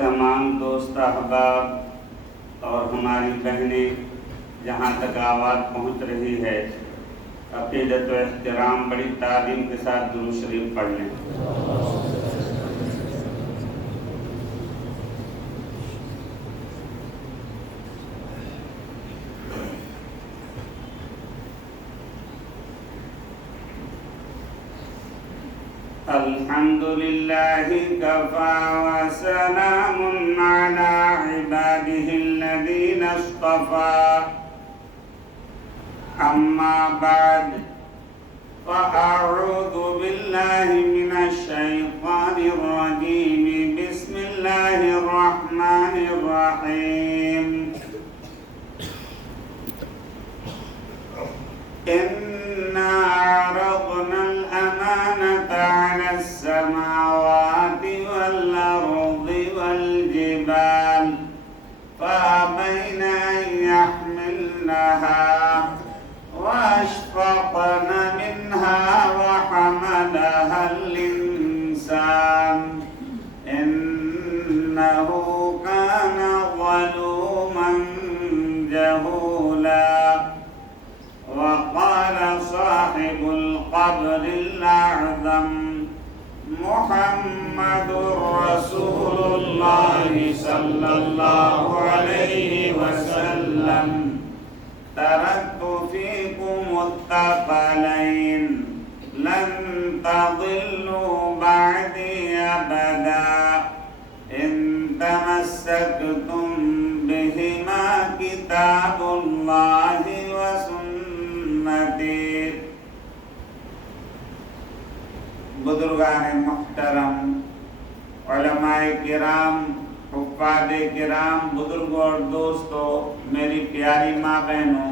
تمام دوست احباب اور ہماری بہنیں جہاں تک آواز پہنچ رہی ہے، عقیدت و احترام بڑی تعظیم کے ساتھ درود شریف پڑھ لیں۔ الحمد للہ کفا وسلام علی عباده الذین اصطفى اما بعد فاعوذ باللہ من الشیطان الرجیم بسم اللہ الرحمن الرحیم إنا عرضنا الأمانة على السماوات والأرض والجبال فأبين أن يحملنها وأشفقن منها وحملها الإنسان إنه كان ظلوما جهولا وقال صاحب القبر الأعظم محمد رسول الله صلى الله عليه وسلم تركت فيكم الثقلين لن تضلوا بعدي أبدا إن تمسكتم بهما كتاب الله وسنة بزرگان محترم، علماء کرام، حفاظ کرام، بزرگوں اور دوستوں، میری پیاری ماں بہنوں،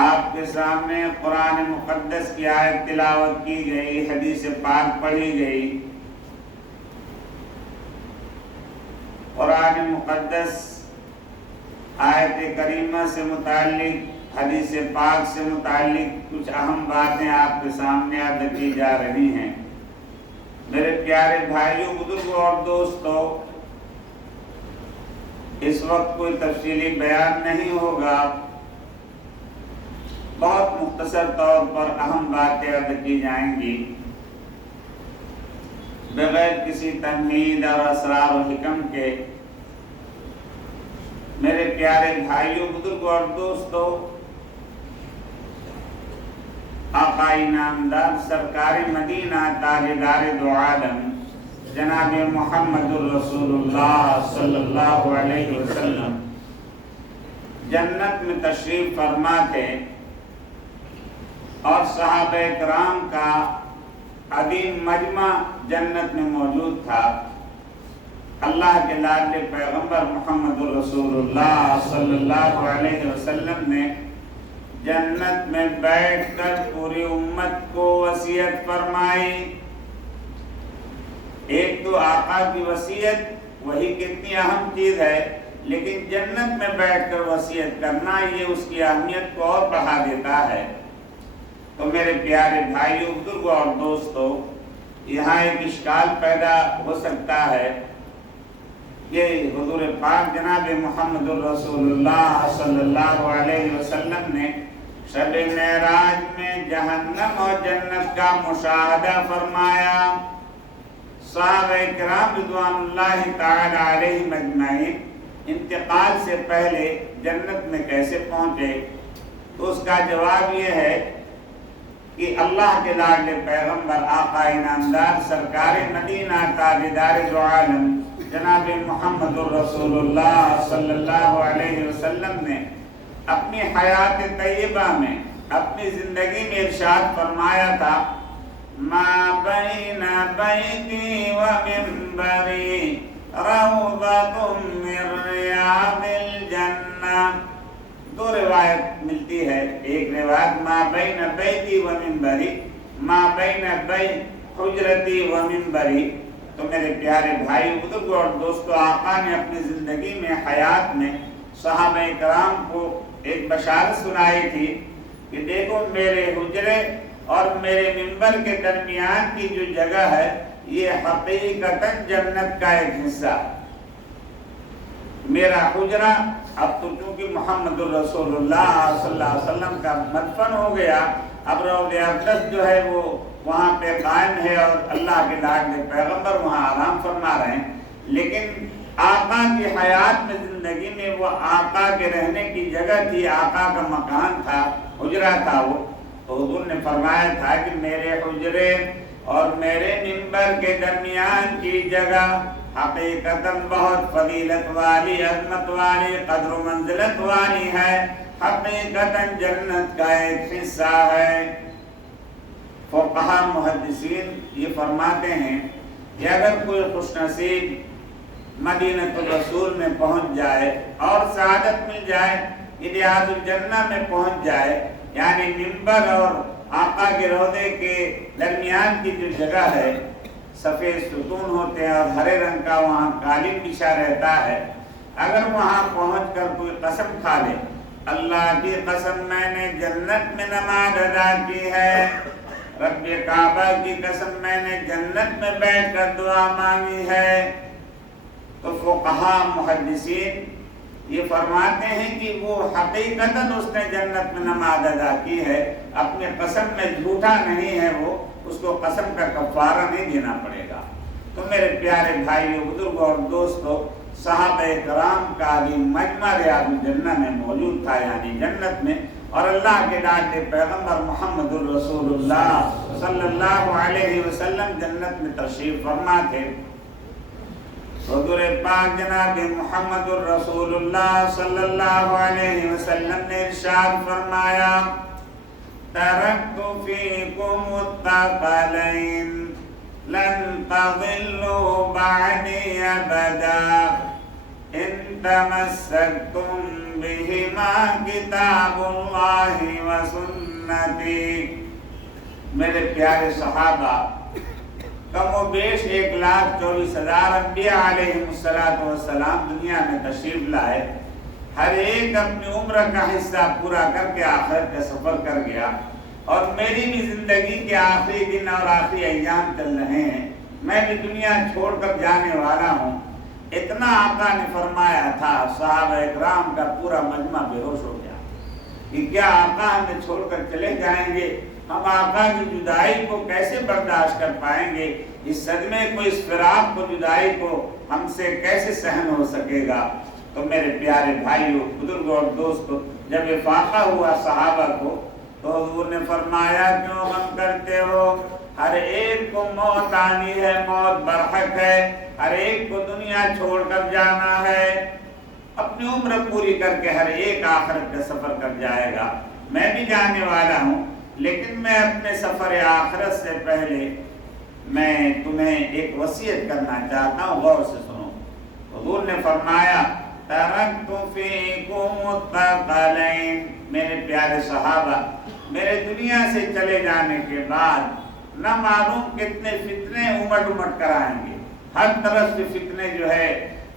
آپ کے سامنے قرآن مقدس کی آیت تلاوت کی گئی، حدیث پاک پڑھی گئی۔ قرآن مقدس آیت کریمہ سے متعلق، حدیث پاک سے متعلق کچھ اہم باتیں آپ کے سامنے عرض کی جا رہی ہیں۔ میرے پیارے بھائیوں، بزرگوں اور دوستوں، اس وقت کوئی تفصیلی بیان نہیں ہوگا، بہت مختصر طور پر اہم باتیں عرض کی جائیں گی، بغیر کسی تمہید اور اسرار و حکم کے۔ میرے پیارے بھائیوں، بزرگوں اور دوستوں، آقا نامدار سرکار مدینہ تاجدار دو عالم جناب محمد الرسول اللہ صلی اللہ علیہ وسلم جنت میں تشریف فرما تھے، اور صحابہ کرام کا عظیم مجمع جنت میں موجود تھا۔ اللہ کے لاڈلے پیغمبر محمد الرسول اللہ صلی اللہ علیہ وسلم نے جنت میں بیٹھ کر پوری امت کو وصیت فرمائی۔ ایک تو آقا کی وصیت، وہی کتنی اہم چیز ہے، لیکن جنت میں بیٹھ کر وصیت کرنا، یہ اس کی اہمیت کو اور بڑھا دیتا ہے۔ تو میرے پیارے بھائیوں، بزرگوں اور دوستوں، یہاں ایک اشکال پیدا ہو سکتا ہے کہ حضور پاک جناب محمد الرسول اللہ صلی اللہ علیہ وسلم نے شب معراج میں جہنم اور جنت کا مشاہدہ فرمایا۔ صحابہ کرام رضوان اللہ تعالی علیہم اجمعین انتقال سے پہلے جنت میں کیسے پہنچے؟ تو اس کا جواب یہ ہے کہ اللہ کے لاڈلے پیغمبر آقا نامدار سرکار مدینہ تاجدار دو عالم جناب محمد الرسول اللہ صلی اللہ علیہ وسلم نے اپنی حیات طیبہ میں، اپنی زندگی میں ارشاد فرمایا تھا، ما بین بیتی و منبری روضۃ من ریاض الجنہ۔ دو روایت ملتی ہے، ایک روایت ما بین بیتی و منبری، ما بین بیت حجرتی و منبری۔ تو میرے پیارے بھائی، بزرگوں اور دوستوں، آقا نے اپنی زندگی میں، حیات میں صحابہ کرام کو ایک بشارت سنائی تھی کہ دیکھو میرے حجرے اور میرے منبر کے درمیان کی جو جگہ ہے یہ حقیقتاً جنت کا ایک حصہ. میرا حجرہ اب تو چونکہ محمد الرسول اللہ صلی اللہ علیہ وسلم کا مدفن ہو گیا، اب روض اقدس جو ہے وہ وہاں پہ قائم ہے اور اللہ کے لاڈلے پیغمبر وہاں آرام فرما رہے ہیں. لیکن آقا کی حیات میں زندگی میں وہ آقا کے رہنے کی جگہ تھی، آقا کا مکان تھا، حجرہ تھا وہ. تو حضور نے فرمایا تھا کہ میرے حجرے اور میرے منبر کے درمیان کی جگہ حقیقتاً بہت فضیلت والی، عظمت والی، قدر و منزلت والی ہے، حقیقتاً جنت کا ایک حصہ ہے. فقہا محدثین یہ فرماتے ہیں کہ اگر کوئی خوش نصیب مدینۃ الرسول میں پہنچ جائے اور سعادت مل جائے، ریاض الجنہ میں پہنچ جائے، یعنی منبر اور آقا کے روضے کے درمیان کی جو جگہ ہے، سفید ستون ہوتے ہیں اور ہرے رنگ کا وہاں قالین بچھا رہتا ہے، اگر وہاں پہنچ کر کوئی قسم کھا لے، اللہ کی قسم میں نے جنت میں نماز ادا کی ہے، رب کعبہ کی قسم میں نے جنت میں بیٹھ کر دعا مانگی ہے، تو فقہا محدثین یہ فرماتے ہیں کہ وہ حقیقتاً اس نے جنت میں نماز ادا کی ہے، اپنی قسم میں جھوٹا نہیں ہے، وہ اس کو قسم کا کفارہ نہیں دینا پڑے گا. تو میرے پیارے بھائیو، بزرگوں اور دوستو، صحابہ کرام کا عظیم مجمع ریاض الجنہ میں موجود تھا، یعنی جنت میں، اور اللہ کے لاڈلے پیغمبر محمد الرسول اللہ صلی اللہ علیہ وسلم جنت میں تشریف فرما تھے. حضور پاک جناب محمد الرسول اللہ صلی اللہ علیہ وسلم نے ارشاد فرمایا، ترکت فیکم الثقلین لن تضلوا بعدی ابدا ان تمسکتم بہما کتاب اللہ و سنتی. میرے پیارے صحابہ، کم و بیش 1,24,000 انبیاء علیہ السلام دنیا میں تشریف لائے، ہر ایک اپنی عمر کا حصہ پورا کر کے آخرت کا سفر کر گیا، اور میری بھی زندگی کے آخری دن اور آخری ایام چل رہے ہیں، میں بھی دنیا چھوڑ کر جانے والا ہوں. اتنا آقا نے فرمایا تھا، صحابہ اکرام کا پورا مجمع بے ہوش ہو گیا کہ کیا آقا ہمیں چھوڑ کر چلے جائیں گے؟ ہم آقا کی جدائی کو کیسے برداشت کر پائیں گے؟ اس صدمے کو، اس فراق کو، جدائی کو ہم سے کیسے سہن ہو سکے گا؟ تو میرے پیارے بھائیوں، بزرگوں اور دوستوں، جب افاقہ ہوا صحابہ کو تو حضور نے فرمایا، کیوں غم کرتے ہو؟ ہر ایک کو موت آنی ہے، موت برحق ہے، ہر ایک کو دنیا چھوڑ کر جانا ہے، اپنی عمر پوری کر کے ہر ایک آخرت کا سفر کر جائے گا. میں بھی جانے والا ہوں، لیکن میں اپنے سفر آخرت سے پہلے میں تمہیں ایک وصیت کرنا چاہتا ہوں، غور سے سنو. حضور نے فرمایا، ترکت فیکم الثقلین. میرے پیارے صحابہ، میرے دنیا سے چلے جانے کے بعد نہ معلوم کتنے فتنے امٹ امٹ کر آئیں گے، ہر طرف سے فتنے جو ہے،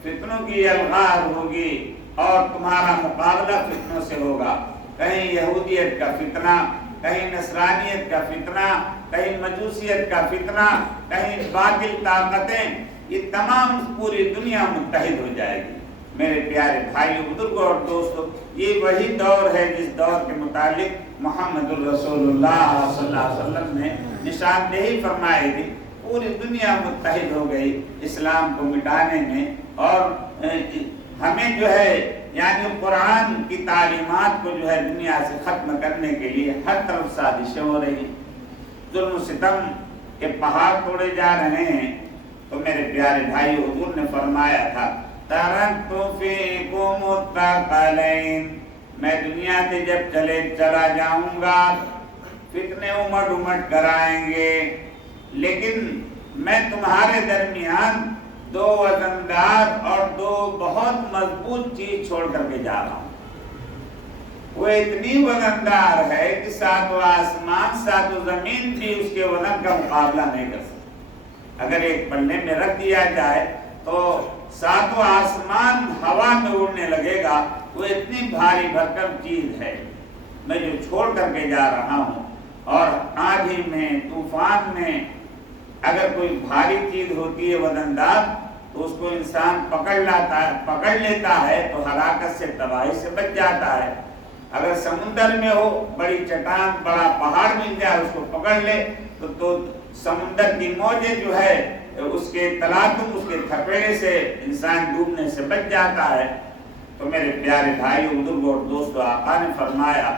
فتنوں کی الغار ہوگی اور تمہارا مقابلہ فتنوں سے ہوگا. کہیں یہودیت کا فتنہ، کہیں نصرانیت کا فتنہ، کہیں مجوسیت کا فتنہ، کہیں باطل طاقتیں، یہ تمام پوری دنیا متحد ہو جائے گی. میرے پیارے بھائیوں، بزرگوں اور دوستوں، یہ وہی دور ہے جس دور کے متعلق محمد الرسول اللہ صلی اللہ علیہ وسلم نے نشاندہی فرمائی تھی. پوری دنیا متحد ہو گئی اسلام کو مٹانے میں، اور ہمیں جو ہے یعنی قرآن کی تعلیمات کو جو ہے دنیا سے ختم کرنے کے لیے ہر طرف سازشیں ہو رہی، ظلم و ستم کے پہاڑ توڑے جا رہے ہیں. تو میرے پیارے بھائی، حضور نے فرمایا تھا، ترکت فیکم الثقلین. میں دنیا سے جب چلا جاؤں گا، فتنے امٹ امٹ کر آئیں گے، لیکن میں تمہارے درمیان دو وزندار اور دو بہت مضبوط چیز چھوڑ کر کے جا رہا ہوں. وہ اتنی وزندار ہے کہ ساتوں آسمان ساتوں زمین بھی اس کے وزن کا مقابلہ نہیں کر سکتے. اگر ایک پلے میں رکھ دیا جائے تو ساتوں آسمان ہوا میں اڑنے لگے گا. وہ اتنی بھاری بھرکم چیز ہے میں جو چھوڑ کر کے جا رہا ہوں. اور آندھی میں طوفان میں اگر کوئی بھاری چیز ہوتی ہے وزندار تو اس کو انسان پکڑ لیتا ہے تو ہلاکت سے تباہی سے بچ جاتا ہے۔ اگر سمندر میں ہو بڑی چٹان بڑا پہاڑ مل جائے اس کو پکڑ لے تو سمندر کی موجیں جو ہے اس کے تلاطم اس کے تھپیڑے سے انسان ڈوبنے سے بچ جاتا ہے۔ تو میرے پیارے بھائیو بزرگوں اور دوستو، آقا نے فرمایا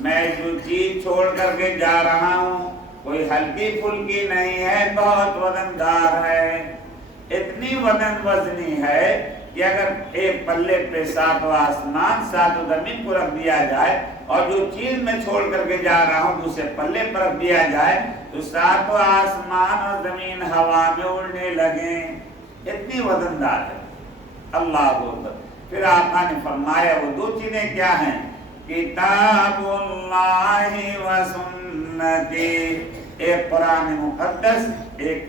میں جو چیز چھوڑ کر کے جا رہا ہوں کوئی ہلکی پھلکی نہیں ہے، بہت وزندار ہے، اتنی وزنی ہے کہ اگر ایک پلے پہ 7 آسمان 7 زمین کو رکھ دیا جائے اور جو چیز میں چھوڑ کر کے جا رہا ہوں اسے پلے پر رکھ دیا جائے تو 7 آسمان اور زمین ہوا میں اڑنے لگیں، اتنی وزندار ہے۔ اللہ اکبر۔ پھر آقا نے فرمایا وہ 2 چیزیں کیا ہیں؟ کتاب اللہ و سنتی، ایک قرآن مقدس، ایک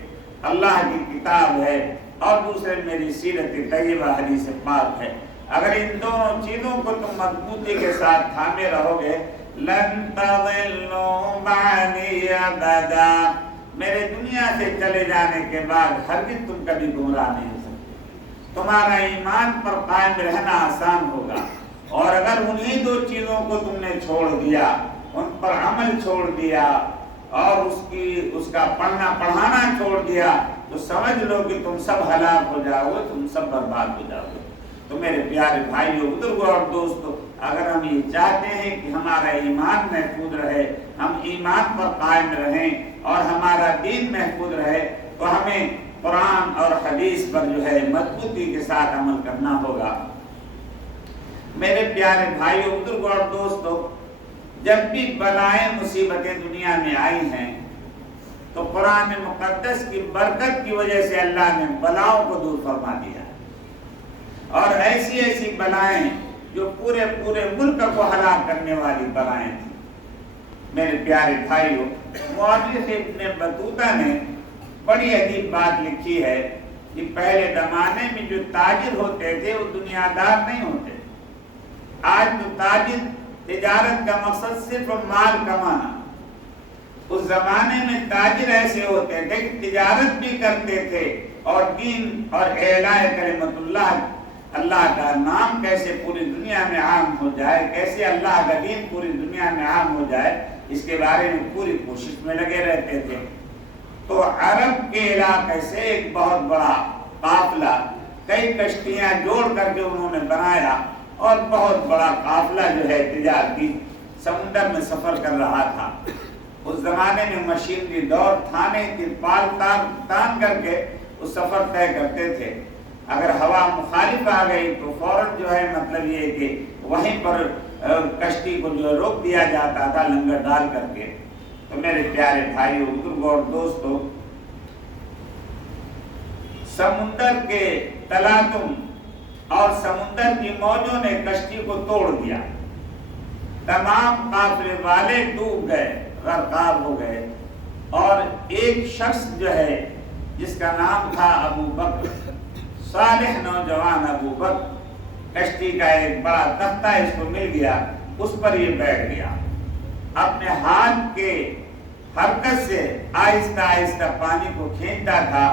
اللہ کی کتاب ہے اور دوسرے میری سیرت طیبہ حدیث پاک ہے۔ اگر ان دونوں چیزوں کو تم مضبوطی کے ساتھ تھامے رہو گے لن تضلوا بعدی ابدا، میرے دنیا سے چلے جانے کے بعد ہرگز تم کبھی گمراہ نہیں ہو سکتے، تمہارا ایمان پر قائم رہنا آسان ہوگا۔ اور اگر انہی 2 چیزوں کو تم نے چھوڑ دیا، ان پر عمل چھوڑ دیا اور اس کا پڑھنا پڑھانا چھوڑ دیا تو سمجھ لو کہ تم سب ہلاک ہو جاؤ گے، تم سب برباد ہو جاؤ گے۔ تو میرے پیارے بھائیوں بزرگوں اور دوستوں، اگر ہم یہ چاہتے ہیں کہ ہمارا ایمان محفوظ رہے، ہم ایمان پر قائم رہیں اور ہمارا دین محفوظ رہے تو ہمیں قرآن اور حدیث پر جو ہے مضبوطی کے ساتھ عمل کرنا ہوگا۔ میرے پیارے بھائیوں بزرگوں اور دوستوں، جب بھی بلائیں مصیبتیں دنیا میں آئی ہیں تو قرآن مقدس کی برکت کی وجہ سے اللہ نے بلاؤں کو دور فرما دیا، اور ایسی ایسی بلائیں جو پورے ملک کو ہلاک کرنے والی بلائیں تھیں۔ میرے پیارے بھائیوں، مورخ ابن بطوطہ نے بڑی عجیب بات لکھی ہے کہ پہلے زمانے میں جو تاجر ہوتے تھے وہ دنیا دار نہیں ہوتے۔ آج تو تاجر تجارت کا مقصد صرف مال کمانا، اس زمانے میں تاجر ایسے ہوتے تھے کہ تجارت بھی کرتے تھے اور دین اور اعلاء کلمت اللہ کا نام کیسے پوری دنیا میں عام ہو جائے، کیسے اللہ کا دین پوری دنیا میں عام ہو جائے، اس کے بارے میں پوری کوشش میں لگے رہتے تھے۔ تو عرب کے علاقے سے ایک بہت بڑا قافلہ کئی کشتیاں جوڑ کر کے انہوں نے بنایا اور بہت بڑا قافلہ جو ہے تجارتی سمندر میں سفر کر رہا تھا۔ اس زمانے میں مشینری دور تھانے ترپال تان کر کے اس سفر طے کرتے تھے۔ اگر ہوا مخالف آ گئی تو فوراً جو ہے مطلب یہ کہ وہیں پر کشتی کو جو روک دیا جاتا تھا لنگر ڈال کر کے۔ تو میرے پیارے بھائیوں بزرگوں اور دوستوں، سمندر کے تلاطم اور سمندر کی موجوں نے کشتی کو توڑ دیا، تمام قافلے والے ڈوب گئے، غرقاب ہو گئے، اور ایک شخص جو ہے جس کا نام تھا ابو بکر، صالح نوجوان ابو بکر، کشتی کا ایک بڑا تختہ اس کو مل گیا، اس پر یہ بیٹھ گیا، اپنے ہاتھ کے حرکت سے آہستہ آہستہ پانی کو کھینچتا تھا،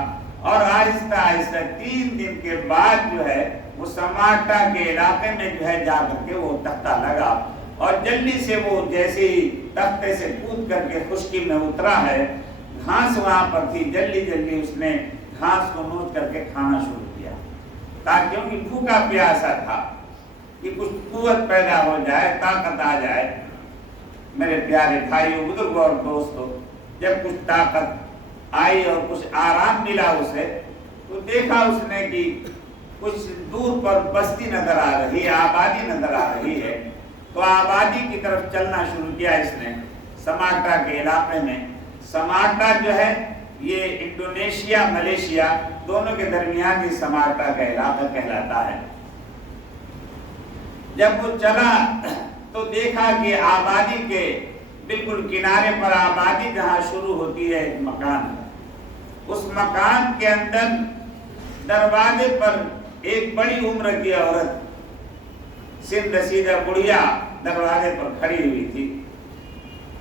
اور آہستہ آہستہ 3 دن کے بعد جو ہے وہ سماٹا کے علاقے میں جو ہے جا کر کے وہ تختہ لگا، اور جلدی سے وہ جیسے ہی تختے سے کود کر کے خشکی میں اترا ہے، گھاس وہاں پر تھی، جلدی اس نے گھاس کو نوچ کر کے کھانا شروع کیا، تاکہ ان کی بھوکا پیاسا تھا کہ کچھ قوت پیدا ہو جائے، طاقت آ جائے۔ میرے پیارے بھائیوں بزرگوں اور دوستوں، جب کچھ طاقت آئی اور کچھ آرام ملا اسے، تو دیکھا اس نے کہ کچھ دور پر بستی نظر آ رہی ہے، آبادی نظر آ رہی ہے، تو آبادی کی طرف چلنا شروع کیا اس نے، سماٹا کے علاقے میں۔ سماٹا جو ہے یہ انڈونیشیا ملیشیا دونوں کے درمیان یہ سماٹا کا علاقہ کہلاتا ہے۔ جب وہ چلا تو دیکھا کہ آبادی کے بالکل کنارے پر آبادی جہاں شروع ہوتی ہے ایک مکان ہے، اس مکان کے اندر دروازے پر ایک بڑی عمر کی عورت، سن رسیدہ بڑھیا دروازے پر کھڑی ہوئی تھی۔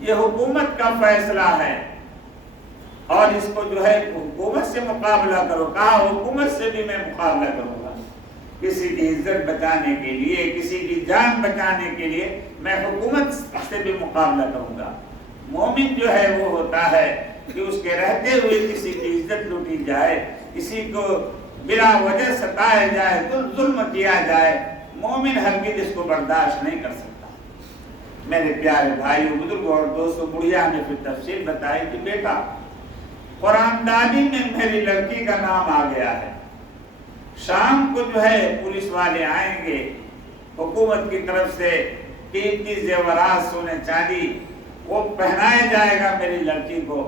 یہ حکومت کا فیصلہ ہے اور اس کو جو ہے حکومت سے مقابلہ کرو. کہا حکومت سے بھی میں مقابلہ کروں گا. کسی کی عزت بچانے کے لیے, کسی کی جان بچانے کے لیے میں حکومت سے بھی مقابلہ کروں گا. مومن جو ہے وہ ہوتا ہے کہ اس کے رہتے ہوئے کسی کی عزت لوٹی جائے, کسی کو بلا وجہ ستایا جائے, ظلم کیا جائے, مومن ہرگز اس کو برداشت نہیں کر سکتا. میرے پیارے بھائیوں, بزرگوں اور دوستوں, بڑھیا نے پھر تفصیل بتائی کہ بیٹا قرآن دانی میں میری لڑکی کا نام آ گیا ہے. شام کو جو ہے پولیس والے آئیں گے, حکومت کی طرف سے قیمتی زیورات, سونے چاندی وہ پہنایا جائے گا میری لڑکی کو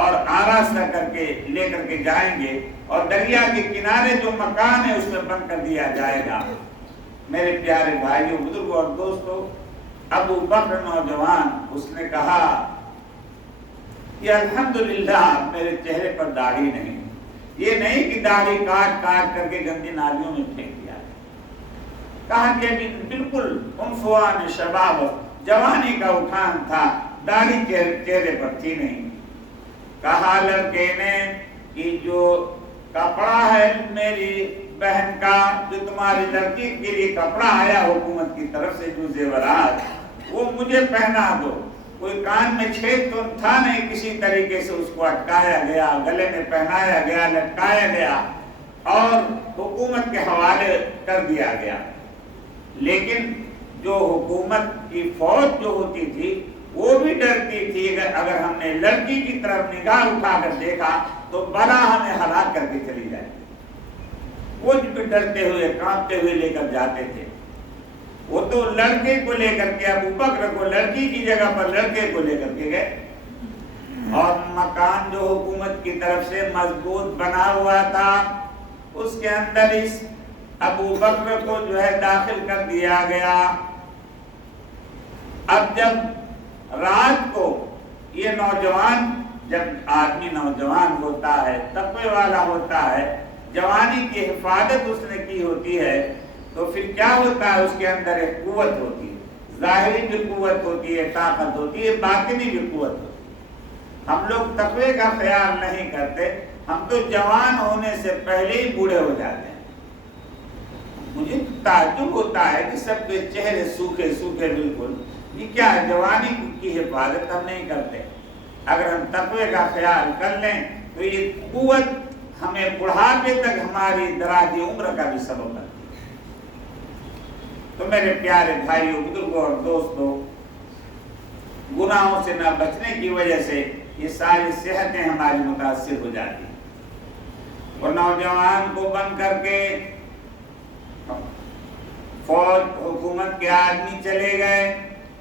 اور آراستہ کر کے لے کر کے جائیں گے اور دریا کے کنارے جو مکان ہے اس میں بند کر دیا جائے گا. میرے پیارے بھائیوں, بزرگوں اور دوستوں, ابو بکر نوجوان, اس نے کہا کہ الحمدللہ میرے چہرے پر داڑھی نہیں. یہ نہیں کہ داڑھی کاٹ کاٹ کر کے گندی نالیوں میں پھینک دیا. کہا کہ ابھی بالکل عنفوان شباب, جوانی کا اٹھان تھا, داڑھی چہرے پر تھی نہیں. کہا لڑکے نے کہ جو کپڑا ہے میری بہن کا, جو تمہاری لڑکی کے لیے کپڑا آیا حکومت کی طرف سے, جو زیورات, وہ مجھے پہنا دو. کوئی کان میں چھید تو تھا نہیں, کسی طریقے سے اس کو اٹکایا گیا, گلے میں پہنایا گیا, لٹکایا گیا اور حکومت کے حوالے کر دیا گیا. لیکن جو حکومت کی فوج جو ہوتی تھی وہ بھی ڈرتی تھی اگر ہم نے لڑکی کی طرف نگاہ اٹھا کر دیکھا تو بلا ہمیں ہلاک کر کے چلی جائے. وہ بھی ڈرتے ہوئے, کانپتے ہوئے لے کر جاتے تھے. وہ تو لڑکے کو لے کر کے, ابو بکر کو لڑکی کی جگہ پر لڑکے کو لے کر کے گئے اور مکان جو حکومت کی طرف سے مضبوط بنا ہوا تھا اس کے اندر اس ابو بکر کو جو ہے داخل کر دیا گیا. اب جب رات کو یہ نوجوان, جب آدمی نوجوان ہوتا ہے, تقوی والا ہوتا ہے, جوانی کی حفاظت اس نے کی ہوتی ہے, تو پھر کیا ہوتا ہے, اس کے اندر ایک قوت ہوتی ہے, ظاہری بھی قوت ہوتی ہے, طاقت ہوتی ہے, باطنی بھی قوت ہوتی ہے. ہم لوگ تقوی کا خیال نہیں کرتے, ہم تو جوان ہونے سے پہلے ہی بوڑھے ہو جاتے ہیں. مجھے تعجب ہوتا ہے کہ سب کے چہرے سوکھے سوکھے بالکل, یہ کیا ہے, جوانی کی حفاظت ہم نہیں کرتے. اگر ہم تقوی کا خیال کر لیں تو یہ قوت ہمیں بڑھاپے تک ہماری دراز عمر کا بھی سبب بنتی ہے. تو میرے پیارے بھائیوں, بزرگوں اور دوستوں, گناہوں سے نہ بچنے کی وجہ سے یہ ساری صحتیں ہماری متاثر ہو جاتی ہیں. اور نوجوان کو بند کر کے فوج, حکومت کے آدمی چلے گئے.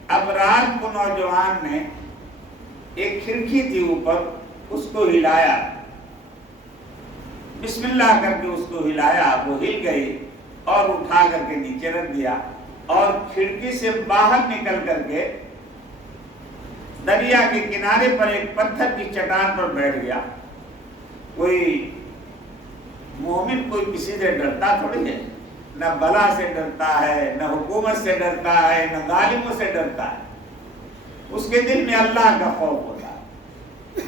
اب رات کو نوجوان نے ایک کھڑکی تھی اوپر, اس کو ہلایا, بسم اللہ کر کے اس کو ہلایا, وہ ہل گئی اور اٹھا کر کے نیچے رکھ دیا اور کھڑکی سے باہر نکل کر کے دریا کے کنارے پر ایک پتھر کی چٹان پر بیٹھ گیا. کوئی مومن کوئی کسی سے ڈرتا تھوڑی ہے, نہ بلا سے ڈرتا ہے, نہ حکومت سے ڈرتا ہے, نہ ظالموں سے ڈرتا ہے. اس کے دل میں اللہ کا خوف ہوتا ہے.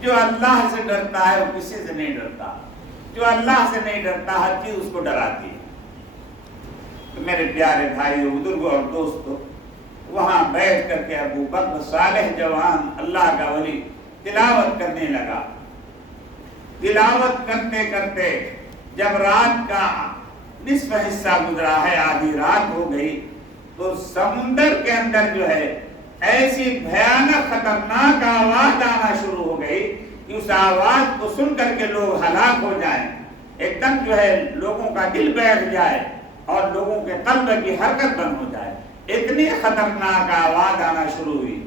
جو اللہ سے ڈرتا ہے وہ کسی سے نہیں ڈرتا, جو اللہ سے نہیں ڈرتا ہر چیز اس کو ڈراتی ہے. تو میرے پیارے بھائیوں, بزرگوں اور دوستوں, وہاں بیٹھ کر کے ابو بکر صالح جوان, اللہ کا ولی, تلاوت کرنے لگا. تلاوت کرتے کرتے جب رات کا نصف حصہ گزرا ہے, آدھی رات ہو گئی, تو سمندر کے اندر جو ہے ایسی بھیانک خطرناک آواز آنا شروع ہو گئی کہ اس آواز کو سن کر کے لوگ ہلاک ہو جائیں. ایک دم جو ہے لوگوں کا دل بیٹھ جائے اور لوگوں کے قلب کی حرکت بند ہو جائے. اتنی خطرناک آواز آنا شروع ہوئی.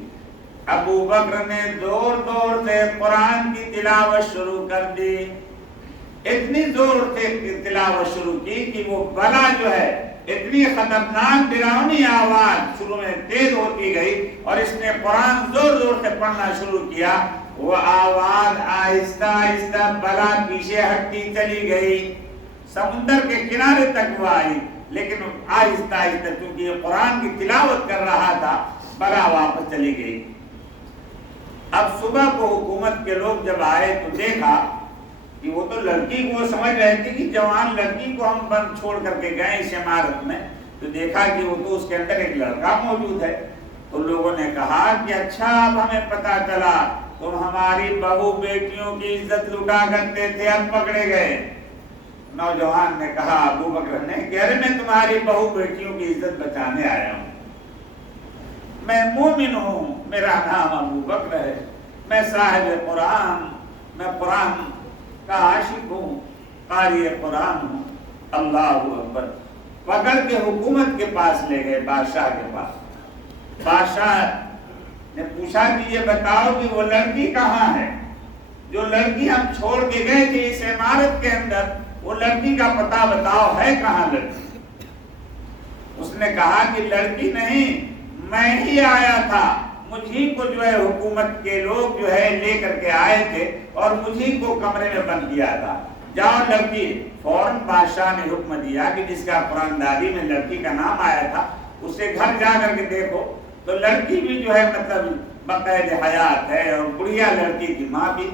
ابو بکر نے زور زور سے قرآن کی تلاوت شروع کر دی. اتنی زور سے تلاوت شروع کی کہ وہ بلا جو ہے اتنی خطرناک ڈراؤنی آواز شروع میں تیز ہوتی گئی اور اس نے قرآن زور زور سے پڑھنا شروع کیا. وہ آواز آہستہ آہستہ بلا پیچھے ہٹتی چلی گئی. سمندر کے کنارے تک وہ آئی, لیکن آہستہ آہستہ چونکہ یہ قرآن کی تلاوت کر رہا تھا, بلا واپس چلی گئی. اب صبح کو حکومت کے لوگ جب آئے تو دیکھا کہ وہ تو لڑکی کو سمجھ رہے تھے کہ جوان لڑکی کو ہم بند چھوڑ کر کے گئے اس عمارت میں، تو دیکھا کہ وہ تو اس کے اندر ایک لڑکا موجود ہے۔ تو لوگوں نے کہا کہ اچھا اب ہمیں پتا چلا تم ہماری بہو بیٹیوں کی عزت لٹا کرتے تھے، اب پکڑے گئے۔ نوجوان نے کہا ابو بکر نے کہ ارے میں تمہاری بہو بیٹیوں کی عزت بچانے آیا ہوں، میں مومن ہوں، میرا نام ابو بکر ہے، میں صاحب قرآن، میں قرآن کا عاشق ہوں، قاری قرآن ہوں۔ اللہ اکبر۔ پکڑ کے حکومت کے پاس لے گئے، بادشاہ کے پاس۔ بادشاہ نے پوچھا کہ یہ بتاؤ کہ وہ لڑکی کہاں ہے؟ جو لڑکی ہم چھوڑ کے گئے تھے اس عمارت کے اندر، وہ لڑکی کا پتہ بتاؤ، ہے کہاں لڑکی؟ اس نے کہا کہ لڑکی نہیں، میں ہی آیا تھا، مجھی کو جو ہے حکومت کے لوگ جو ہے لے کر کے آئے تھے اور مجھی کو کمرے میں بند کیا تھا، جاؤ لڑکی۔ فوراً بادشاہ نے حکم دیا کہ جس کا قرآن دادی میں لڑکی کا نام آیا تھا اسے گھر جا کر کے دیکھو۔ تو لڑکی بھی جو ہے مطلب بقید حیات ہے، اور بڑھیا لڑکی کی ماں بھی۔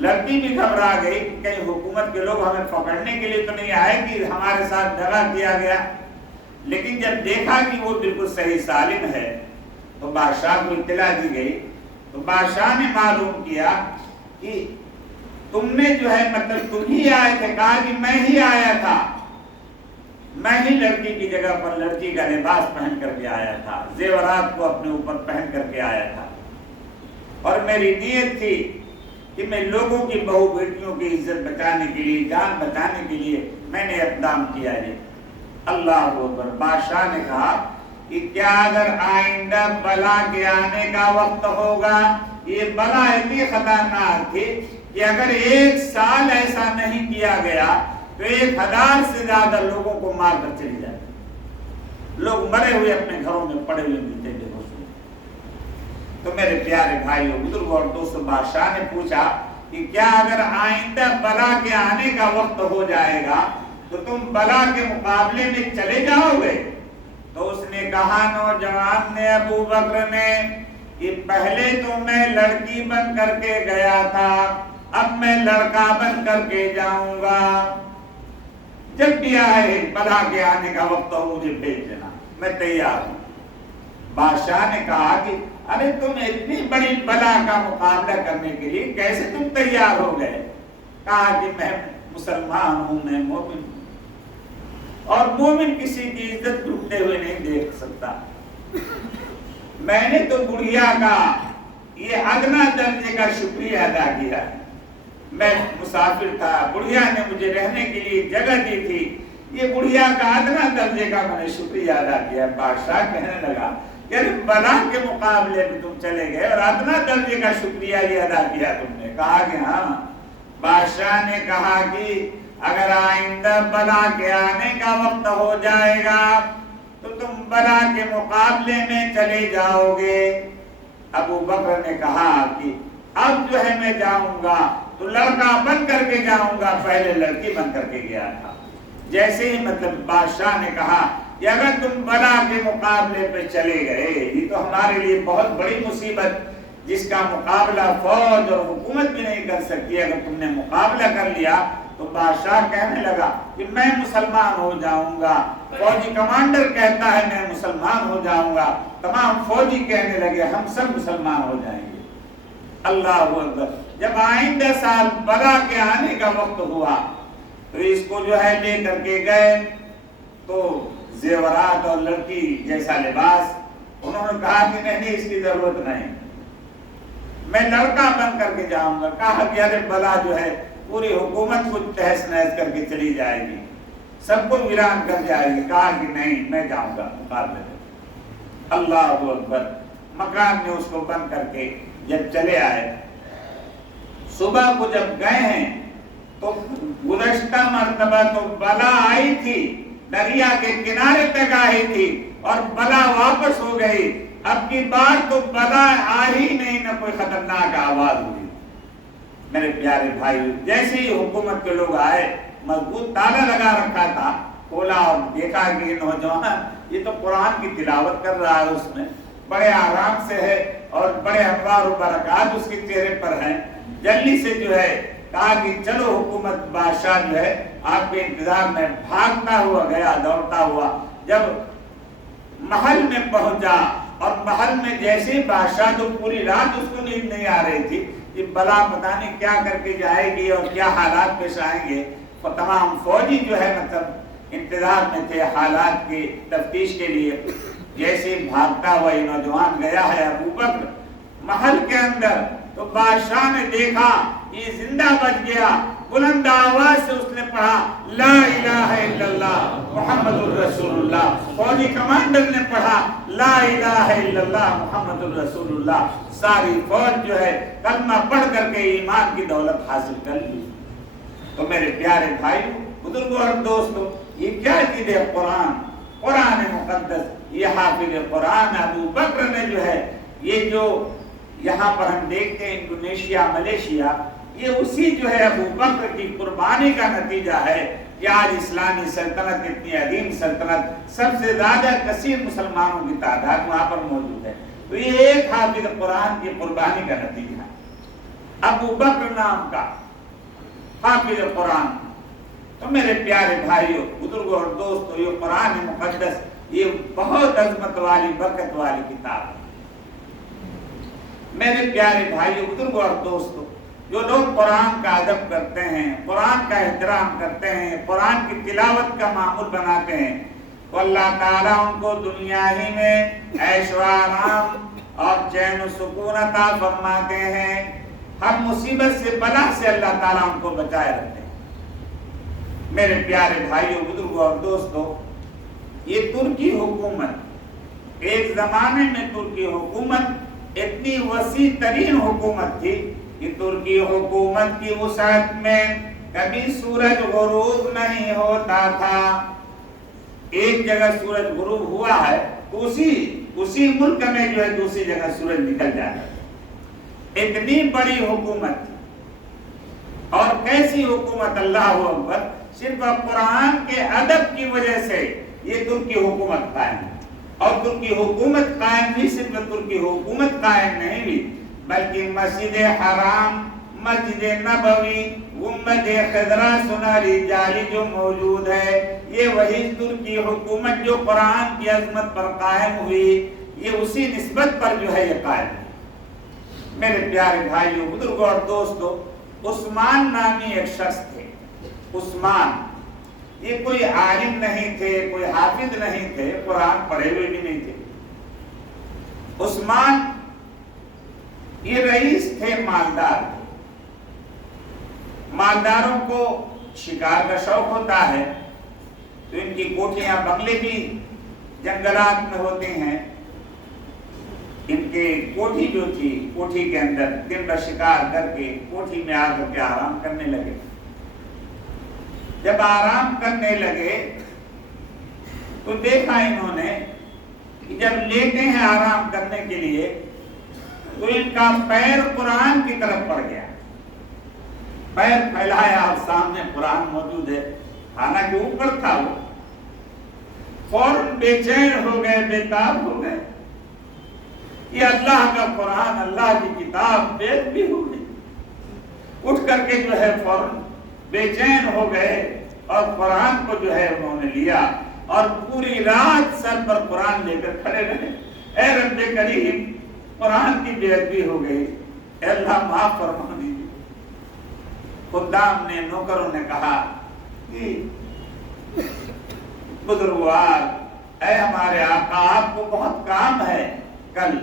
لڑکی بھی گھبرا گئی کہ کہیں حکومت کے لوگ ہمیں پکڑنے کے لیے تو نہیں آئے کہ ہمارے ساتھ دغا کیا گیا۔ لیکن جب دیکھا کہ وہ بالکل صحیح سالم ہے تو بادشاہ کو اطلاع دی گئی۔ تو بادشاہ نے معلوم کیا کہ تم نے جو ہے مطلب تم ہی آئے تھے، کہا کہ میں ہی آیا تھا، میں ہی لڑکی کی جگہ پر لڑکی کا لباس پہن کر کے آیا تھا، زیورات کو اپنے اوپر پہن کر کے آیا تھا، اور میری نیت تھی کہ میں لوگوں کی بہو بیٹیوں کی عزت بچانے کے لیے، جان بچانے کے لیے میں نے اقدام کیا ہے۔ اللہ اکبر۔ بادشاہ نے کہا کہ کیا اگر آئندہ بلا کے آنے کا وقت ہوگا، یہ بلا اتنی خطرناک تھی کہ اگر 1 سال ایسا نہیں کیا گیا تو 1000 سے زیادہ لوگوں کو مار کر چلی جائے، لوگ مرے ہوئے اپنے گھروں میں پڑے ہوئے ملتے تھے۔ تو میرے پیارے بھائیوں، بزرگوں اور دوستوں، بادشاہ نے پوچھا کہ کیا اگر آئندہ بلا کے آنے کا وقت ہو جائے گا تو تم بلا کے مقابلے میں چلے جاؤ گے؟ تو اس نے کہا، نوجوان نے، ابو بکر نے، کہ پہلے تو میں لڑکی بن کر کے گیا تھا، اب میں لڑکا بن کر کے جاؤں گا، جب بھی آئے بلا کے آنے کا وقت ہو مجھے بھیج دینا، میں تیار ہوں۔ بادشاہ نے کہا کہ ارے تم اتنی بڑی بلا کا مقابلہ کرنے کے لیے کیسے تم تیار ہو گئے؟ کہا کہ میں مسلمان ہوں، میں مومن ہوں، اور مومن کسی کی عزت ٹوٹتے ہوئے نہیں دیکھ سکتا۔ میں نے تو بڑھیا کا یہ ادنا درجے کا شکریہ ادا کیا، میں مسافر تھا، بڑھیا نے مجھے رہنے کے لیے جگہ دی تھی، یہ بڑھیا کا ادنا درجے کا میں نے شکریہ ادا کیا۔ بادشاہ کہنے لگا کہ بلا کے مقابلے میں تم چلے گئے اور ادنا درجے کا شکریہ یہ ادا کیا تم نے؟ کہا کہ ہاں۔ بادشاہ نے کہا کہ اگر آئندہ بلا کے آنے کا وقت ہو جائے گا تو تم بلا کے مقابلے میں چلے جاؤ گے۔ ابو بکر نے کہا کہ اب جو ہے میں جاؤں گا تو لڑکا بن کر کے جاؤں گا، پہلے لڑکی بن کر کے گیا تھا۔ جیسے ہی مطلب بادشاہ نے کہا کہ اگر تم بلا کے مقابلے پہ چلے گئے، یہ تو ہمارے لیے بہت بڑی مصیبت جس کا مقابلہ فوج اور حکومت بھی نہیں کر سکتی، اگر تم نے مقابلہ کر لیا تو بادشاہ کہنے لگا کہ میں مسلمان ہو جاؤں گا، فوجی کمانڈر کہتا ہے میں مسلمان ہو جاؤں گا، تمام فوجی کہنے لگے ہم سب مسلمان ہو جائیں گے۔ اللہ اکبر۔ جب آئندہ سال بلا کے آنے کا وقت ہوا تو اس کو جو ہے لے کر کے گئے، تو زیورات اور لڑکی جیسا لباس، انہوں نے کہا کہ نہیں اس کی ضرورت نہیں، میں لڑکا بن کر کے جاؤں گا۔ کہا کہ ارے بلا جو ہے پوری حکومت کو تہس نہس کر کے چلی جائے گی، سب کو ویران کر جائے گی۔ کہا کہ نہیں میں جاؤں گا مقابلے میں۔ اللہ اکبر۔ مکان میں اس کو بند کر کے جب چلے آئے، صبح کو جب گئے ہیں تو گزشتہ مرتبہ تو بلا آئی تھی، دریا کے کنارے تک آئی تھی اور بلا واپس ہو گئی، اب کی بار تو بلا آ ہی نہیں، نہ کوئی خطرناک آواز ہوئی۔ میرے پیارے بھائی، جیسے ہی حکومت کے لوگ آئے، مضبوط تالا لگا رکھا تھا، کھولا اور دیکھا کہ نوجوان یہ تو قرآن کی تلاوت کر رہا ہے، اس میں بڑے آرام سے ہے، اور بڑے انوار و برکات اس کے چہرے پر ہیں، جلدی سے جو ہے کہا کہ چلو حکومت بادشاہ جو ہے آپ کے انتظار میں بھاگتا ہوا گیا، دوڑتا ہوا، جب محل میں پہنچا اور محل میں جیسے بادشاہ تو پوری رات اس کو نیند نہیں آ رہی تھی کہ بلا پتہ نہیں کیا کر کے جائے گی اور کیا حالات پیش آئیں گے، تمام فوجی جو ہے مطلب انتظار میں تھے حالات کی تفتیش کے لیے۔ جیسے بھاگتا ہوا یہ نوجوان گیا ہے ابو بکر محل کے اندر، تو بادشاہ نے دیکھا یہ زندہ بچ گیا، بلند آواز سے اس نے پڑھا لا الہ الا اللہ محمد الرسول اللہ، فوجی کمانڈر نے پڑھا لا الہ الا اللہ محمد الرسول اللہ، ساری فوج جو ہے کلمہ پڑھ کر کے ایمان کی دولت حاصل کر لی۔ تو میرے پیارے بھائیو، بزرگوں اور دوستوں، یہ کیا چیز ہے؟ قرآن مقدس، یہ حافظ قرآن ابو بکر نے جو ہے، یہ جو یہاں پر ہم دیکھتے ہیں انڈونیشیا، ملیشیا، یہ اسی جو ہے ابو بکر کی قربانی کا نتیجہ ہے کہ آج اسلامی سلطنت اتنی عظیم سلطنت، سب سے زیادہ کثیر مسلمانوں کی تعداد وہاں پر موجود ہے، تو یہ ایک حافظ قرآن کی قربانی کا نتیجہ ہے۔ ابو بکر نام کا حافظ قرآن۔ تو میرے پیارے بھائیوں، بزرگوں اور دوستوں، یہ قرآن مقدس یہ بہت عظمت والی، برکت والی کتاب ہے۔ میرے پیارے بھائیوں، بزرگوں اور دوستوں، جو لوگ قرآن کا ادب کرتے ہیں، قرآن کا احترام کرتے ہیں، قرآن کی تلاوت کا معمول بناتے ہیں، تو اللہ تعالیٰ ان کو دنیا ہی میں عیش و آرام اور چین و سکون عطا فرماتے ہیں، ہر مصیبت سے بلا سے اللہ تعالیٰ ان کو بچائے رکھتے ہیں۔ میرے پیارے بھائیوں، بزرگوں اور دوستوں، یہ ترکی حکومت ایک زمانے میں ترکی حکومت اتنی وسیع ترین حکومت تھی کہ ترکی حکومت کی وسعت میں کبھی سورج غروب نہیں ہوتا تھا۔ ایک جگہ سورج غروب ہوا ہے تو اسی ملک میں جو ہے دوسری جگہ سورج نکل جاتا ہے، اتنی بڑی حکومت تھی۔ اور کیسی حکومت، اللہ اکبر، صرف قرآن کے ادب کی وجہ سے یہ ترکی حکومت قائم ہے۔ اور ترکی حکومت قائم بھی صرف ترکی حکومت قائم نہیں ہوئی، بلکہ مسجد حرام، مسجد نبوی، گنبد خضرا سنہری جالی جو موجود ہے، یہ وہی ترکی حکومت جو قرآن کی عظمت پر قائم ہوئی، یہ اسی نسبت پر جو ہے یہ قائم ہے۔ میرے پیارے بھائیوں، بزرگوں اور دوستوں، عثمان نامی ایک شخص تھے۔ عثمان یہ کوئی عالم نہیں تھے، کوئی حافظ نہیں تھے، قرآن پڑھے ہوئے بھی نہیں تھے۔ عثمان یہ رئیس تھے، مالدار تھے۔ مالداروں کو شکار کا شوق ہوتا ہے تو ان کی کوٹھیاں، بنگلے بھی جنگلات میں ہوتے ہیں۔ ان کے کوٹھی جو تھی، کوٹھی کے اندر دن بھر شکار کر کے کوٹھی میں آ کر کے آرام کرنے لگے۔ جب آرام کرنے لگے تو دیکھا انہوں نے کہ جب لیٹے ہیں آرام کرنے کے لیے تو ان کا پیر قرآن کی طرف پڑ گیا۔ پیر پھیلایا اور سامنے قرآن موجود ہے، حالانکہ اوپر تھا، وہ فوراً بے چین ہو گئے، بےتاب ہو گئے، یہ اللہ کا قرآن، اللہ کی کتاب بے بھی ہو گئی۔ اٹھ کر کے جو ہے فوراً بے چین ہو گئے اور قرآن کو جو ہے انہوں نے لیا اور پوری رات سر پر قرآن لے کر کھڑے رہے۔ اے رب کریم، قرآن کی بے ادبی ہو گئی، اے اللہ معاف فرما دیجیے۔ خدام نے، نوکروں نے کہا کہ بزرگوار، اے ہمارے آقا، آپ کو بہت کام ہے، کل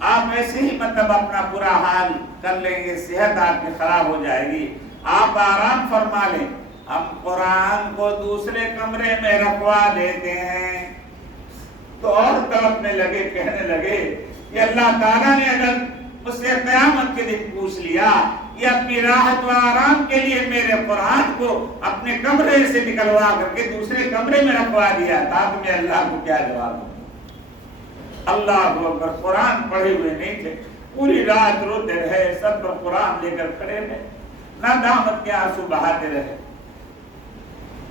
آپ ایسے ہی مطلب اپنا برا حال کر لیں گے، صحت آپ کی خراب ہو جائے گی، آپ آرام فرما لیں، ہم قرآن کو دوسرے کمرے میں رکھوا دیتے ہیں۔ تو اور تڑپنے لگے، کہنے لگے کہ اللہ تعالیٰ نے اگر اس سے قیامت کے دن پوچھ لیا، یہ اپنی راحت و آرام کے لیے میرے قرآن کو اپنے کمرے سے نکلوا کر کے دوسرے کمرے میں رکھوا دیا تھا، تو میں اللہ کو کیا جواب دوں؟ اللہ اکبر، قرآن پڑھے ہوئے نہیں تھے، پوری رات روتے رہے، سب پر قرآن لے کر کھڑے رہے، ندامت کے آنسو بہاتے رہے۔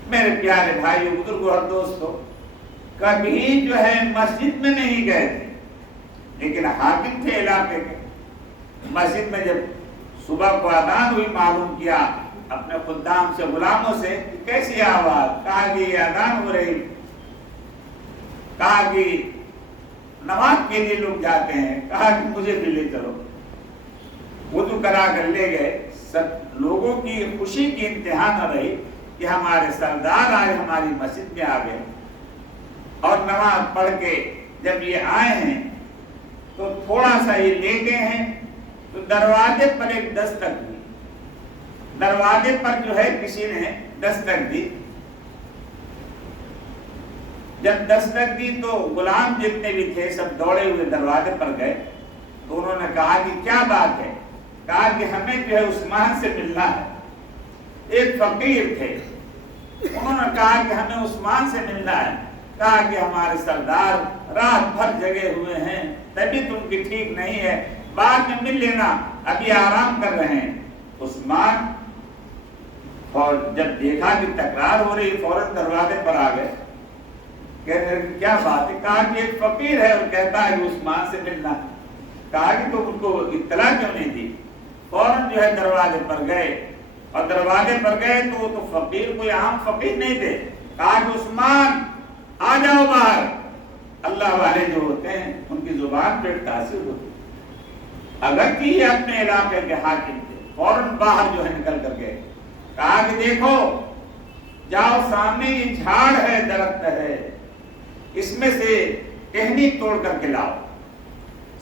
میرے پیارے بھائیوں، بزرگوں اور دوستوں، کبھی جو ہے مسجد میں نہیں گئے تھے، لیکن حاکم تھے علاقے کے. مسجد میں جب صبح کو اذان ہوئی معلوم کیا اپنے خدام سے غلاموں سے کہ کیسی آواز. کہا کہ یہ اذان ہو رہی. کہا کہ نماز کے لیے لوگ جاتے ہیں. کہا کہ مجھے بھی لے چلو. وضو کرا کر لے گئے. سب لوگوں کی خوشی کی انتہا نہ رہی کہ ہمارے سردار آج ہماری مسجد میں آ گئے اور نماز پڑھ کے جب یہ آئے ہیں تو تھوڑا سا یہ لیٹے ہیں تو دروازے پر ایک دستک دی. دروازے پر جو ہے کسی نے دستک دی. جب دستک دی تو غلام جتنے بھی تھے سب دوڑے ہوئے دروازے پر گئے. تو انہوں نے کہا کہ کیا بات ہے. کہا کہ ہمیں جو ہے عثمان سے ملنا ہے. ایک فقیر تھے. انہوں نے کہا کہ ہمیں عثمان سے ملنا ہے. کہا کہ ہمارے سردار رات بھر جگے ہوئے ہیں, طبیعت ان کی ٹھیک نہیں ہے, بعد میں مل لینا, ابھی آرام کر رہے ہیں. عثمان اور جب دیکھا کہ تکرار ہو رہی فوراً دروازے پر آ گئے. کہتے ہیں کیا بات ہے. کہا کہ ایک فقیر ہے اور کہتا ہے کہ عثمان سے ملنا. کہا کہ تو ان کو اطلاع کیوں نہیں دی. فوراً جو ہے دروازے پر گئے اور دروازے پر گئے تو وہ تو فقیر کوئی عام فقیر نہیں تھے. کہا کہ عثمان آ جاؤ باہر. اللہ والے جو ہوتے ہیں ان کی زبان پہ تاثیر ہوتی ہے. اگر کہ یہ اپنے علاقے کے حاکم تھے فوراً باہر جو ہے نکل کر گئے. کہا کہ دیکھو جاؤ سامنے یہ جھاڑ ہے, درخت ہے, اس میں سے ٹہنی توڑ کر کے لاؤ.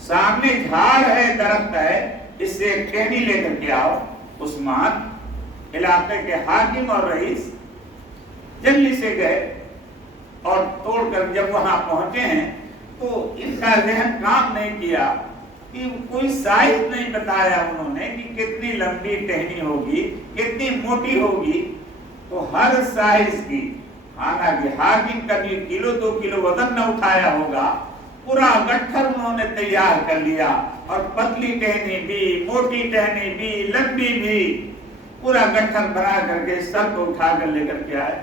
سامنے جھاڑ ہے, درخت ہے, اس سے ٹہنی لے کر کے آؤ. عثمان علاقے کے حاکم اور رئیس جلدی سے گئے اور توڑ کر جب وہاں پہنچے ہیں تو ان کا ذہن کام نہیں کیا کہ کوئی سائز نہیں بتایا انہوں نے کہ کتنی لمبی ٹہنی ہوگی, کتنی موٹی ہوگی. تو ہر سائز کی حالانکہ حاکم کا بھی کلو 2 کلو وزن نہ اٹھایا ہوگا, پورا گٹھر انہوں نے تیار کر لیا اور پتلی ٹہنی بھی, موٹی ٹہنی بھی, لمبی بھی, پورا گٹھر بنا کر کے سب کو اٹھا کر لے کر کے آئے.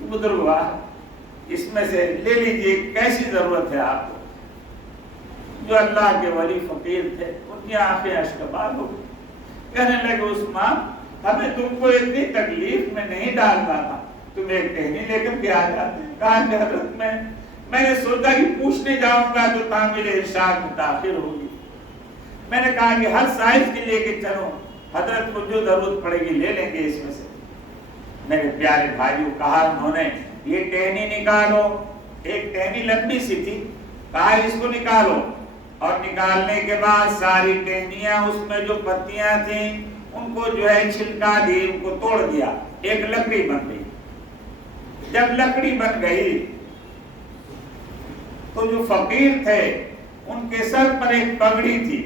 بزرگ اس میں سے لے لیجیے, کیسی ضرورت ہے آپ کو. جو اللہ کے ولی فقیر تھے ان کی آنکھیں اشکبار ہو گئی. کہنے لگے عثمان ہمیں تم کو اتنی تکلیف میں نہیں ڈالنا تھا, تم ایک ٹہنی لے کر کے آ جاتے. کہا کہ حضرت میں نے سوچا کہ پوچھنے جاؤں گا تو تعمیل ارشاد میں تاخیر ہوگی. میں نے کہا کہ ہر سائز کے لے کے چلو, حضرت کو جو ضرورت پڑے گی لے لیں گے اس میں سے. میرے پیارے بھائیوں کہا انہوں نے یہ ٹہنی نکالو. ایک ٹہنی لمبی سی تھی. کہا اس کو نکالو. اور نکالنے کے بعد ساری ٹہنیاں اس میں جو پتیاں تھیں ان کو جو ہے چھلکا دی, ان کو توڑ دیا, ایک لکڑی بن گئی. جب لکڑی بن گئی تو جو فقیر تھے ان کے سر پر ایک پگڑی تھی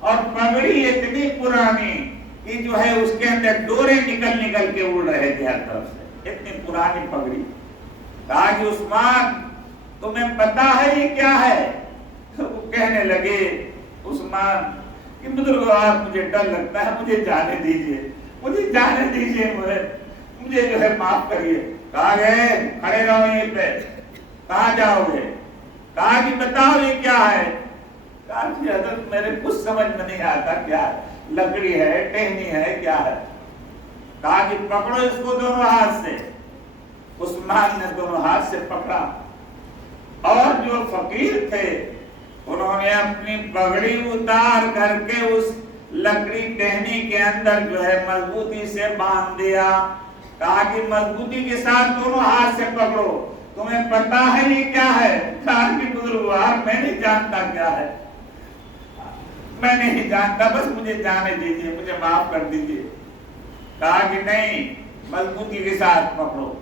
اور پگڑی اتنی پرانی کہ جو ہے اس کے اندر ڈورے نکل کے اڑ رہے تھے ہر طرف سے, اتنی پرانی پگڑی. کہا کہ عثمان تمہیں پتا ہے یہ کیا ہے. وہ کہنے لگے عثمان کہ بزرگ آپ مجھے ڈر لگتا ہے, مجھے جانے دیجیے, مجھے جو ہے معاف کریے. کہا گئے کھڑے رہو یہیں پہ, کہاں جاؤ گے. کہا کہ بتاؤ یہ کیا ہے. کہا کہ حضرت میرے کچھ سمجھ میں نہیں آتا کیا ہے, لکڑی ہے, ٹہنی ہے, کیا ہے. کہا کہ پکڑو اس کو دونوں ہاتھ سے. عثمان نے دونوں ہاتھ سے پکڑا اور جو فقیر تھے انہوں نے اپنی پگڑی اتار کر کے اس لکڑی ٹہنی کے اندر جو ہے مضبوطی سے باندھ دیا. کہا کہ مضبوطی کے ساتھ دونوں ہاتھ سے پکڑو, تمہیں پتا ہے یہ کیا ہے. کہا کہ بزرگوار میں نہیں جانتا کیا ہے, میں نہیں جانتا, بس مجھے جانے دیجیے, مجھے معاف کر دیجیے. کہا کہ نہیں, مضبوطی کے ساتھ پکڑو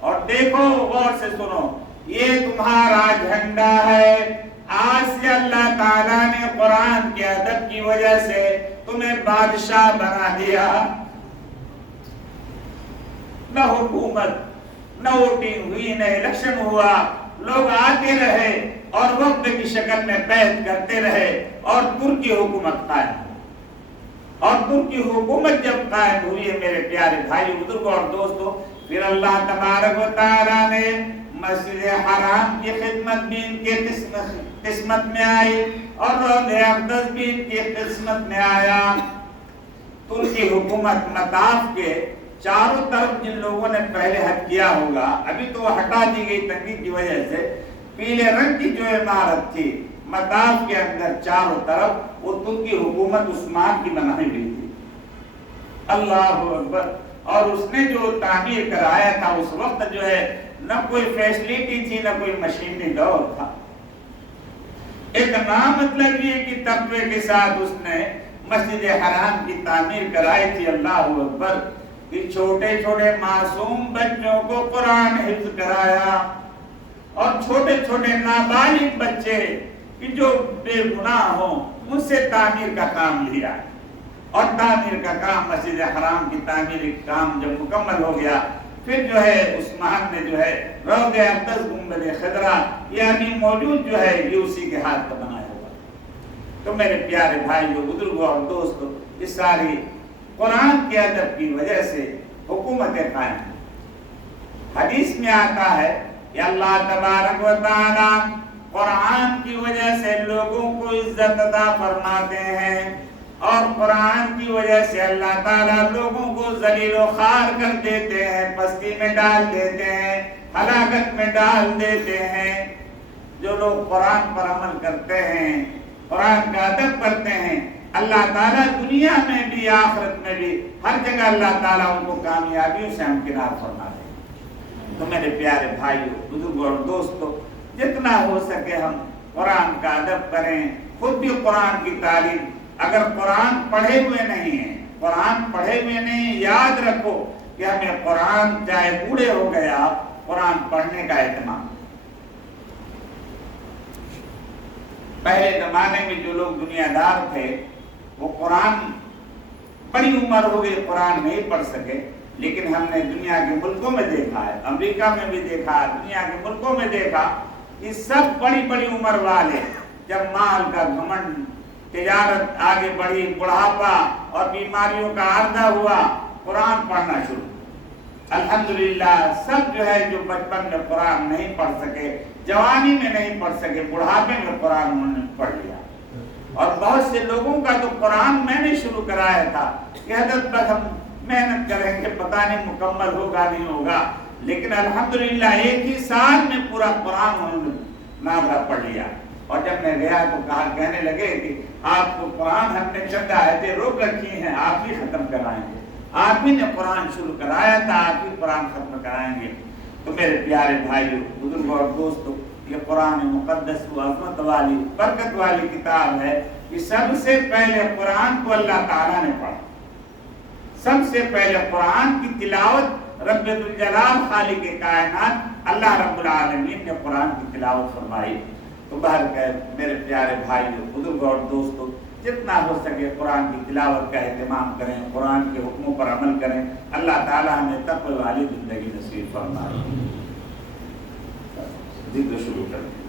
اور دیکھو غور سے سنو, یہ تمہارا جھنڈا ہے. آج سے اللہ تعالیٰ نے قرآن کے ادب کی وجہ سے تمہیں بادشاہ بنا دیا. نہ حکومت, نہ ووٹنگ ہوئی, نہ الیکشن ہوا, لوگ آتے رہے اور وقت کی شکل میں بیعت کرتے رہے اور ترکی حکومت قائم ہوئی. اور ترکی حکومت جب قائم ہوئی ہے میرے پیارے بھائی بزرگوں اور دوستوں, پھر اللہ تبارک و تعالیٰ نے مسجد حرام کی خدمت بھی ان کے قسمت میں آئی اور روضہ اقدس بھی ان کی قسمت میں آیا۔ ترکی حکومت مطاف کے چاروں طرف جن لوگوں نے پہلے حج کیا ہوگا، ابھی تو وہ ہٹا دی گئی تنگی کی وجہ سے، پیلے رنگ کی جو عمارت تھی مطاف کے اندر چاروں طرف، وہ ترکی حکومت عثمان کی بنائی ہوئی تھی۔ اللہ اکبر۔ اور اس نے جو تعمیر کرایا تھا اس وقت جو ہے نہ کوئی فیسلٹی تھی نہ کوئی مشینری دور تھا، اتنا مطلب یہ کہ تقوی کے ساتھ اس نے مسجد حرام کی تعمیر کرائی تھی۔ اللہ اکبر۔ کہ چھوٹے چھوٹے معصوم بچوں کو قرآن حفظ کرایا اور چھوٹے چھوٹے نابالغ بچے کہ جو بے گناہ ہوں ان سے تعمیر کا کام لیا، اور تعمیر کا کام مسجد حرام کی تعمیر کا کام جب مکمل ہو گیا، پھر جو ہے عثمان نے جو ہے روضہ اقدس گنبد خضرا یہ ابھی موجود جو ہے یہ اسی کے ہاتھ کا بنایا ہوا۔ تو میرے پیارے بھائیو، بزرگوں اور دوستو، اس ساری قرآن کے ادب کی وجہ سے حکومت قائم ہے۔ حدیث میں آتا ہے کہ اللہ تبارک و تعالی قرآن کی وجہ سے لوگوں کو عزت عطا فرماتے ہیں، اور قرآن کی وجہ سے اللہ تعالیٰ لوگوں کو ذلیل و خوار کر دیتے ہیں، پستی میں ڈال دیتے ہیں، ہلاکت میں ڈال دیتے ہیں۔ جو لوگ قرآن پر عمل کرتے ہیں، قرآن کا ادب کرتے ہیں، اللہ تعالیٰ دنیا میں بھی آخرت میں بھی ہر جگہ اللہ تعالیٰ ان کو کامیابیوں سے ہمکنار فرما دے۔ تو میرے پیارے بھائیو، بزرگوں اور دوستو، جتنا ہو سکے ہم قرآن کا ادب کریں، خود بھی قرآن کی تعلیم۔ اگر قرآن پڑھے ہوئے نہیں ہیں، قرآن پڑھے ہوئے نہیں، یاد رکھو کہ ہمیں قرآن چاہے بوڑھے ہو گئے آپ، قرآن پڑھنے کا اہتمام۔ پہلے زمانے میں جو لوگ دنیا دار تھے وہ قرآن بڑی عمر ہو گئی قرآن نہیں پڑھ سکے، لیکن ہم نے دنیا کے ملکوں میں دیکھا ہے، امریکہ میں بھی دیکھا، دنیا کے ملکوں میں دیکھا کہ سب بڑی بڑی عمر والے جب مال کا گھمنڈ، تجارت آگے بڑھی، بڑھاپا اور بیماریوں کا عارضہ ہوا، قرآن پڑھنا شروع۔ الحمدللہ سب جو ہے جو بچپن میں قرآن نہیں پڑھ سکے، جوانی میں نہیں پڑھ سکے، بڑھاپے میں قرآن انہوں نے پڑھ لیا۔ اور بہت سے لوگوں کا تو قرآن میں نے شروع کرایا تھا کہ حضرت بس ہم محنت کریں گے، پتہ نہیں مکمل ہوگا نہیں ہوگا، لیکن الحمدللہ ایک ہی سال میں پورا قرآن انہوں نے نابرا پڑھ لیا۔ اور جب میں گیا تو کہنے لگے کہ آپ کو قرآن ہم نے چند آیتیں روک رکھی ہیں، آپ ہی ختم کرائیں گے، آپ ہی نے قرآن شروع کرایا تھا، آپ ہی قرآن ختم کرائیں گے۔ تو میرے پیارے بھائیو، بزرگوں اور دوستو، یہ قرآن مقدس و عظمت والی، برکت والی کتاب ہے کہ سب سے پہلے قرآن کو اللہ تعالیٰ نے پڑھا، سب سے پہلے قرآن کی تلاوت رب الجلال خالق کائنات اللہ رب العالمین نے قرآن کی تلاوت فرمائی۔ تو بہرکیف میرے پیارے بھائیو، بزرگوں اور دوستو، جتنا ہو سکے قرآن کی تلاوت کا اہتمام کریں، قرآن کے حکموں پر عمل کریں، اللہ تعالیٰ ہمیں تقوی والی زندگی نصیب فرمائے۔ ذکر شروع کریں۔